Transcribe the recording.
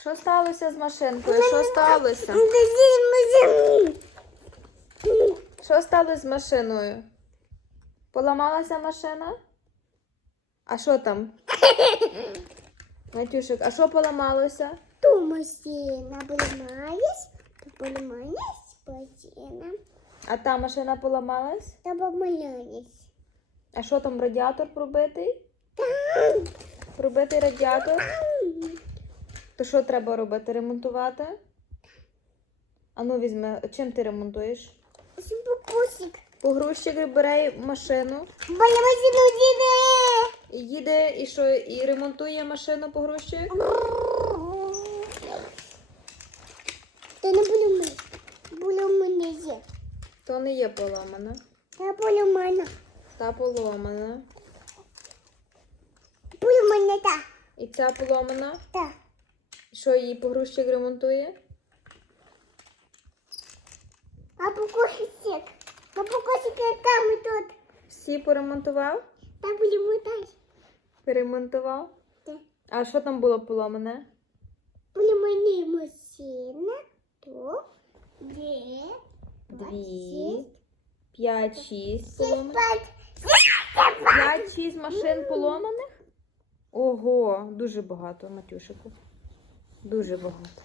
Що сталося з машинкою? Що сталося? Що сталося з машиною? Поламалася машина? А що там? Матюшик, а що поламалося? Ту машина поламаєш, то поламаєш машина, А та машина поламалась? та помиляєш. А що там радіатор пробитий? Пробитий радіатор? То що треба робити? Ремонтувати? А ну візьми, чим ти ремонтуєш? Супокусик. Погрузчик бере машину Поламайся людини. і їде, і що, і ремонтує машину погрузчик? Та не поламай. Поламане є. То не є поламана. Та поламана. Та поломана. Поламана та. І ця поломана. Та. Що її погрузчик ремонтує? А покусик. А покусик там і тут. Всі поремонтував? Та поламай. Перемонтував? Та. А що там було поломане? Поламане машина. То. Дві. Дві, п'ять, шість поломаних. П'ять, шість машин поломаних? Ого, дуже багато, Матюшику. Дуже багато.